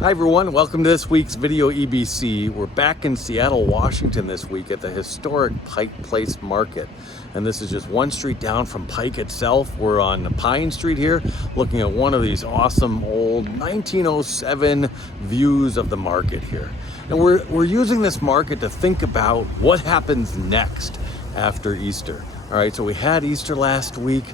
Hi everyone, welcome to this week's video EBC. We're back in Seattle, Washington this week at the historic Pike Place Market. And this is just one street down from Pike itself. We're on Pine Street here, looking at one of these awesome old 1907 views of the market here. And we're using this market to think about what happens next after Easter. All right, so we had Easter last week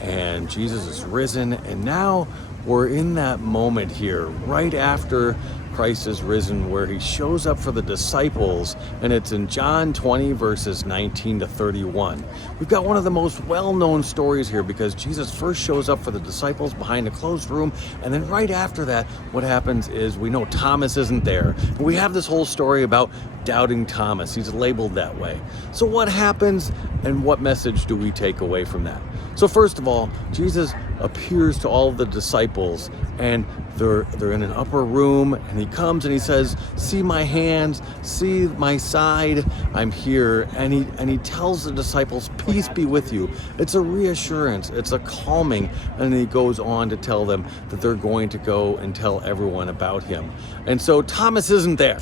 and Jesus is risen, and now we're in that moment here right after Christ is risen where he shows up for the disciples, and it's in John 20 verses 19 to 31. We've got one of the most well-known stories here because Jesus first shows up for the disciples behind a closed room, and then right after that what happens is we know Thomas isn't there. But we have this whole story about doubting Thomas. He's labeled that way. So what happens and what message do we take away from that? So first of all, Jesus appears to all of the disciples, and they're in an upper room, and he comes and he says, "See my hands, see my side, I'm here." And he tells the disciples, "Peace be with you." It's a reassurance, it's a calming, and then he goes on to tell them that they're going to go and tell everyone about him. And so Thomas isn't there.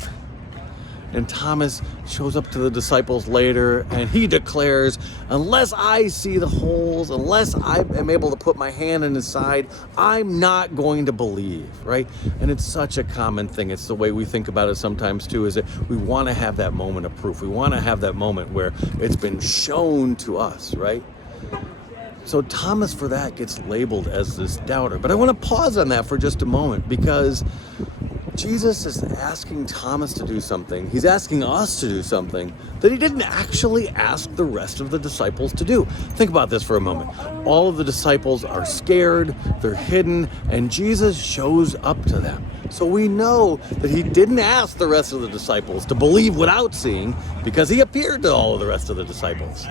And Thomas shows up to the disciples later and he declares, "Unless I see the holes, unless I am able to put my hand in his side, I'm not going to believe," right? And it's such a common thing. It's the way we think about it sometimes too, is that we want to have that moment of proof. We want to have that moment where it's been shown to us, right? So Thomas for that gets labeled as this doubter. But I want to pause on that for just a moment, because Jesus is asking Thomas to do something. He's asking us to do something that he didn't actually ask the rest of the disciples to do. Think about this for a moment. All of the disciples are scared, they're hidden, and Jesus shows up to them. So we know that he didn't ask the rest of the disciples to believe without seeing, because he appeared to all of the rest of the disciples.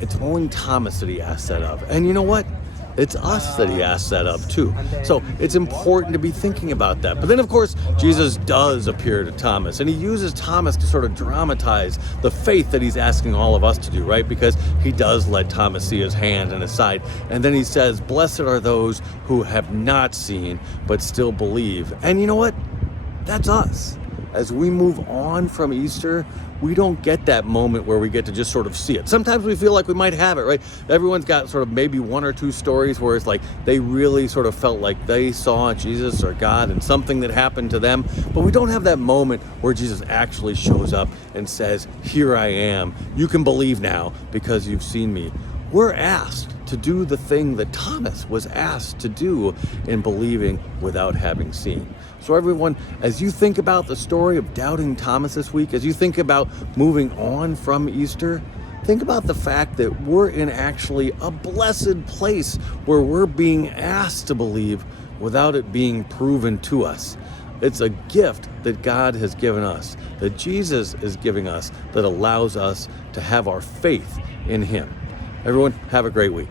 It's only Thomas that he asked that of. And you know what? It's us that he asks that of too. So it's important to be thinking about that. But then of course, Jesus does appear to Thomas, and he uses Thomas to sort of dramatize the faith that he's asking all of us to do, right? Because he does let Thomas see his hand and his side. And then he says, "Blessed are those who have not seen, but still believe." And you know what? That's us. As we move on from Easter, we don't get that moment where we get to just sort of see it. Sometimes we feel like we might have it, right? Everyone's got sort of maybe one or two stories where it's like they really sort of felt like they saw Jesus or God and something that happened to them. But we don't have that moment where Jesus actually shows up and says, "Here I am. You can believe now because you've seen me." We're asked to do the thing that Thomas was asked to do in believing without having seen. So everyone, as you think about the story of doubting Thomas this week, as you think about moving on from Easter, think about the fact that we're in actually a blessed place where we're being asked to believe without it being proven to us. It's a gift that God has given us, that Jesus is giving us, that allows us to have our faith in him. Everyone, have a great week.